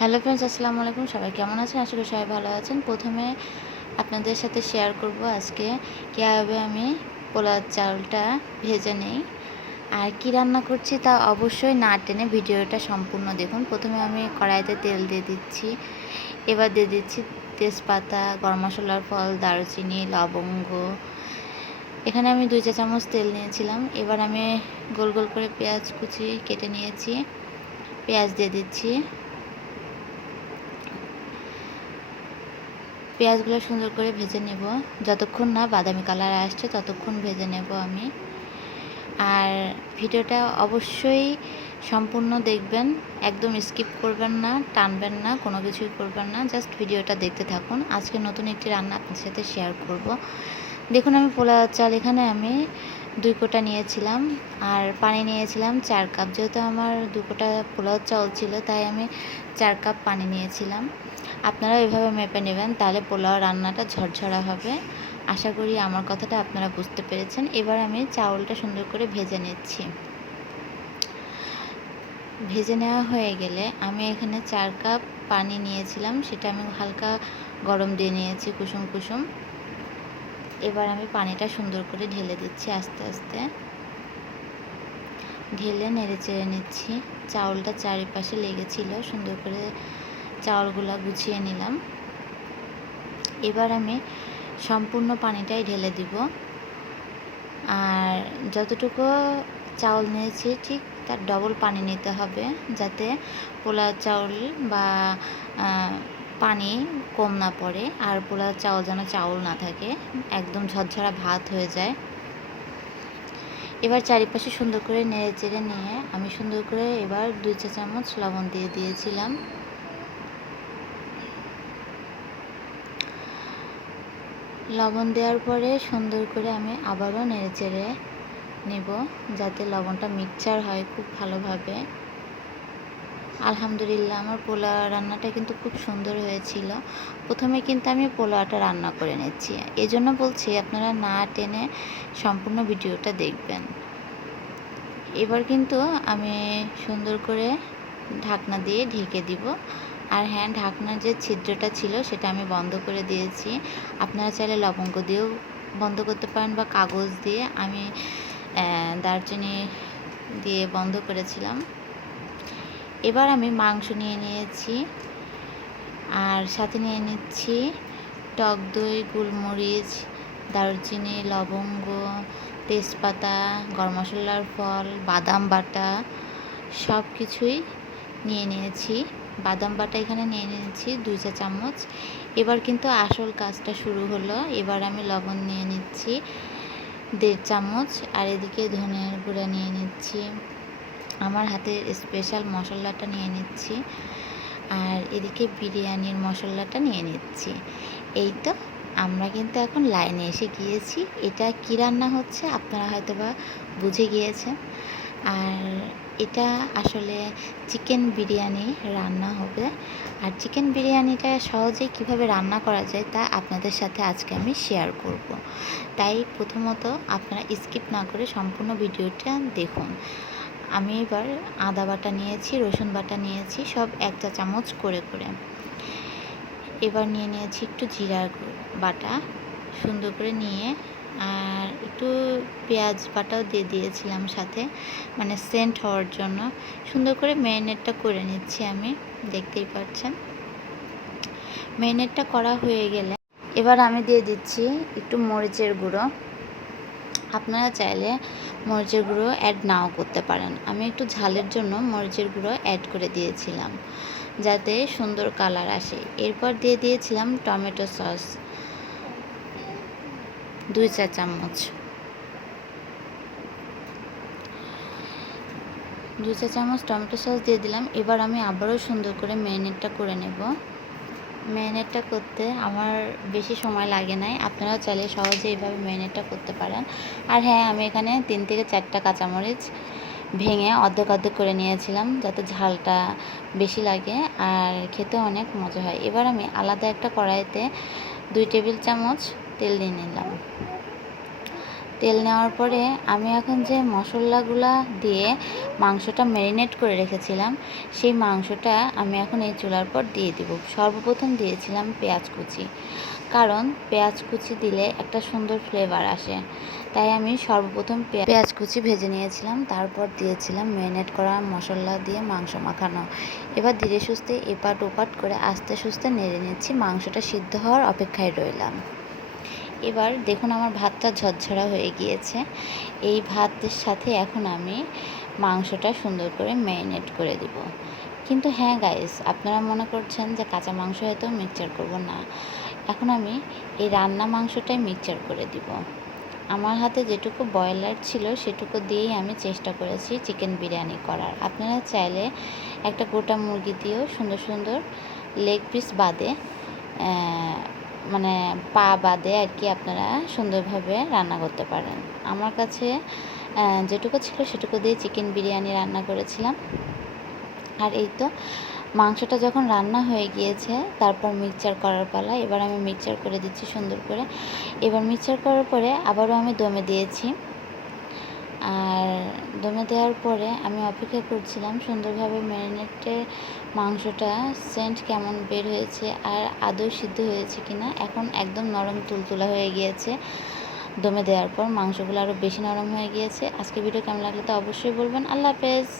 Hello friends, আসসালামু আলাইকুম। সবাই কেমন আছেন? আসলে সবাই ভালো আছেন। প্রথমে আপনাদের সাথে শেয়ার করব আজকে। কীভাবে আমি পোলার চালটা ভেজে নেই আর কি রান্না করছি তা অবশ্যই না টেনে ভিডিওটা সম্পূর্ণ দেখুন। প্রথমে আমি কড়াইতে তেল দিয়ে দিচ্ছি। এবার দিয়ে দিচ্ছি তেজপাতা, গরম মশলার ফল, দারুচিনি, লবঙ্গ। এখানে আমি দুই চা চামচ তেল নিয়েছিলাম। এবার আমি গোল গোল করে পেঁয়াজ কুচি কেটে নিয়েছি। পেঁয়াজ দিয়ে দিচ্ছি। পেঁয়াজগুলো সুন্দর করে ভেজে নেব। যতক্ষণ না বাদামি কালার আসছে, ততক্ষণ ভেজে নেব আমি। আর ভিডিওটা অবশ্যই সম্পূর্ণ দেখবেন, একদম স্কিপ করবেন না, টানবেন না, কোনো কিছুই করবেন না, জাস্ট ভিডিওটা দেখতে থাকুন। আজকে নতুন একটি রান্না আপনার সাথে শেয়ার করব। দেখুন আমি পোলা চাল এখানে আমি দুই কোটা নিয়েছিলাম, আর পানি নিয়েছিলাম চার কাপ। যেহেতু আমার দু কোটা পোলাও চাল ছিল, তাই আমি চার কাপ পানি নিয়েছিলাম। আপনারা এভাবে মেপে নেবেন, তাহলে পোলাও রান্নাটা ঝরঝরা হবে। আশা করি আমার কথাটা আপনারা বুঝতে পেরেছেন। এবার আমি চাউলটা সুন্দর করে ভেজে নিচ্ছি। ভেজে নেওয়া হয়ে গেলে আমি এখানে চার কাপ পানি নিয়েছিলাম, সেটা আমি হালকা গরম দিয়ে নিয়েছি, কুসুম কুসুম। এবার আমি পানিটা সুন্দর করে ঢেলে দিচ্ছি আস্তে আস্তে। ঢেলে নেড়ে চেড়ে নিচ্ছি। চাউলটা চারিপাশে লেগেছিল, সুন্দর করে চাউলগুলো গুছিয়ে নিলাম। এবার আমি সম্পূর্ণ পানিটাই ঢেলে দিব। আর যতটুকু চাউল নিয়েছি, ঠিক তার ডবল পানি নিতে হবে যাতে পোলা চাউল বা পানি কম না পড়ে আর পোলা চাউল যেন চাউল না থাকে, একদম ঝরঝরা ভাত হয়ে যায়। এবার চারিপাশে সুন্দর করে নেড়ে চেড়ে নিয়ে আমি সুন্দর করে এবার দুই চা চামচ লবণ দিয়ে দিয়েছিলাম। লবণ দেওয়ার পরে সুন্দর করে আমি আবারও নেড়ে চেড়ে নেব, যাতে লবণটা মিক্সচার হয় খুব ভালোভাবে। আলহামদুলিল্লাহ, আমার পোলা রান্নাটা কিন্তু খুব সুন্দর হয়েছিল। প্রথমে কিন্তু আমি পোলাওটা রান্না করে নিচ্ছি। এই জন্য বলছি, আপনারা না টেনে সম্পূর্ণ ভিডিওটা দেখবেন। এবার কিন্তু আমি সুন্দর করে ঢাকনা দিয়ে ঢেকে দিব। আর হ্যাঁ ঢাকনার যে ছিদ্রটা ছিল সেটা আমি বন্ধ করে দিয়েছি। আপনারা চাইলে লবঙ্গ দিয়েও বন্ধ করতে পারেন বা কাগজ দিয়ে। আমি দারচিনি দিয়ে বন্ধ করেছিলাম। এবার আমি মাংস নিয়ে নিয়েছি। আর সাথে নিয়ে নিচ্ছি টক দই, গোলমরিচ, দারুচিনি, লবঙ্গ, তেজপাতা, গরম মশলার ফল, বাদাম বাটা সব কিছুই নিয়ে নিয়েছি। বাদাম বাটা এখানে নিয়ে নিয়েছি, দুই চা চামচ। এবার কিন্তু আসল কাজটা শুরু হলো। এবার আমি লবণ নিয়ে নিচ্ছি, দেড় চামচ। আর এদিকে ধনের গুঁড়া নিয়ে নিচ্ছি। আমার হাতে স্পেশাল মশলাটা নিয়ে নিচ্ছি। আর এদিকে বিরিয়ানির মশলাটা নিয়ে নিচ্ছি। এই তো, আমরা কিন্তু এখন লাইনে এসে গিয়েছি। এটা কী রান্না হচ্ছে আপনারা হয়তো বা বুঝে গিয়েছেন। আর এটা আসলে চিকেন বিরিয়ানি রান্না হবে। আর চিকেন বিরিয়ানিটা সহজেই কীভাবে রান্না করা যায় তা আপনাদের সাথে আজকে আমি শেয়ার করব। তাই প্রথমত আপনারা স্কিপ না করে সম্পূর্ণ ভিডিওটা দেখুন। আমি এবার আদা বাটা নিয়েছি, রসুন বাটা নিয়েছি, সব এক চা চামচ করে করে। এবার নিয়ে নিয়েছি একটু জিরার বাটা। সুন্দর করে নিয়ে আর একটু পেঁয়াজ বাটাও দিয়ে দিয়েছিলাম সাথে মানে সেন্ট হওয়ার জন্য। সুন্দর করে ম্যারিনেটটা করে নিচ্ছি আমি, দেখতেই পাচ্ছেন। ম্যারিনেটটা করা হয়ে গেলে এবার আমি দিয়ে দিচ্ছি একটু মরিচের গুঁড়ো। আপনারা চাইলে মরিচের গুঁড়ো অ্যাড নাও করতে পারেন। আমি একটু ঝালের জন্য মরিচের গুঁড়ো অ্যাড করে দিয়েছিলাম, যাতে সুন্দর কালার আসে। এরপর দিয়ে দিয়েছিলাম টমেটো সস। দুই চা চামচ। দুই চা চামচ টমেটো সস দিয়ে দিলাম। এবার আমি আবারও সুন্দর করে ম্যারিনেটটা করে নেব। ম্যারিনেটটা করতে আমার বেশি সময় লাগে নাই। আপনারাও চাইলে সহজে এইভাবে ম্যারিনেটটা করতে পারেন। আর হ্যাঁ আমি এখানে তিন থেকে চারটা কাঁচামরিচ ভেঙে অর্ধেক অর্ধেক করে নিয়েছিলাম যাতে ঝালটা বেশি লাগে আর খেতে অনেক মজা হয়। এবার আমি আলাদা একটা কড়াইতে দুই টেবিল চামচ তেল দিয়ে নিলাম। তেল নেওয়ার পরে আমি এখন যে মশলাগুলা দিয়ে মাংসটা ম্যারিনেট করে রেখেছিলাম, সেই মাংসটা আমি এখন এই চুলার পর দিয়ে দিব। সর্বপ্রথম দিয়েছিলাম পেঁয়াজ কুচি, কারণ পেঁয়াজ কুচি দিলে একটা সুন্দর ফ্লেভার আসে। তাই আমি সর্বপ্রথম পেঁয়া- পেঁয়াজ কুচি ভেজে নিয়েছিলাম, তারপর দিয়েছিলাম ম্যারিনেট করা মশলা দিয়ে মাংস মাখানো। এবার ধীরে সুস্থে এপাট ওপাট করে আস্তে সুস্থে নেড়ে নিচ্ছি, মাংসটা সিদ্ধ হওয়ার অপেক্ষায় রইলাম। এবার দেখুন আমার ভাতটা ঝরঝরা হয়ে গিয়েছে। এই ভাতের সাথে এখন আমি মাংসটা সুন্দর করে ম্যারিনেট করে দিব। কিন্তু হ্যাঁ গাইস আপনারা মনে করছেন যে কাঁচা মাংস হয়তো মিক্সচার করব না। এখন আমি এই রান্না মাংসটাই মিক্সচার করে দিব। আমার হাতে যেটুকু ব্রয়লার ছিল সেটুকু দিয়েই আমি চেষ্টা করেছি চিকেন বিরিয়ানি করার। আপনারা চাইলে একটা গোটা মুরগি দিয়েও সুন্দর সুন্দর লেগ পিস বাদে মানে পা বাদে আর কি আপনারা সুন্দরভাবে রান্না করতে পারেন। আমার কাছে যেটুকু ছিল সেটুকু দিয়ে চিকেন বিরিয়ানি রান্না করেছিলাম। আর এই তো, মাংসটা যখন রান্না হয়ে গিয়েছে, তারপর মিক্সচার করার পালা, এবার আমি মিক্সচার করে দিচ্ছি সুন্দর করে। এবার মিক্সচার করার পরে আবারও আমি দমে দিয়েছি। আর দমে দেওয়ার পরে আমি অপেক্ষা করছিলাম সুন্দরভাবে ম্যারিনেটে মাংসটা সেন্ট কেমন বের হয়েছে আর আদৌ সিদ্ধ হয়েছে কিনা। এখন একদম নরম তুলতুলা হয়ে গিয়েছে। দমে দেওয়ার পর মাংসগুলো আরও বেশি নরম হয়ে গিয়েছে। আজকে ভিডিও কেমন লাগলে তো অবশ্যই বলবেন। আল্লাহ হাফেজ।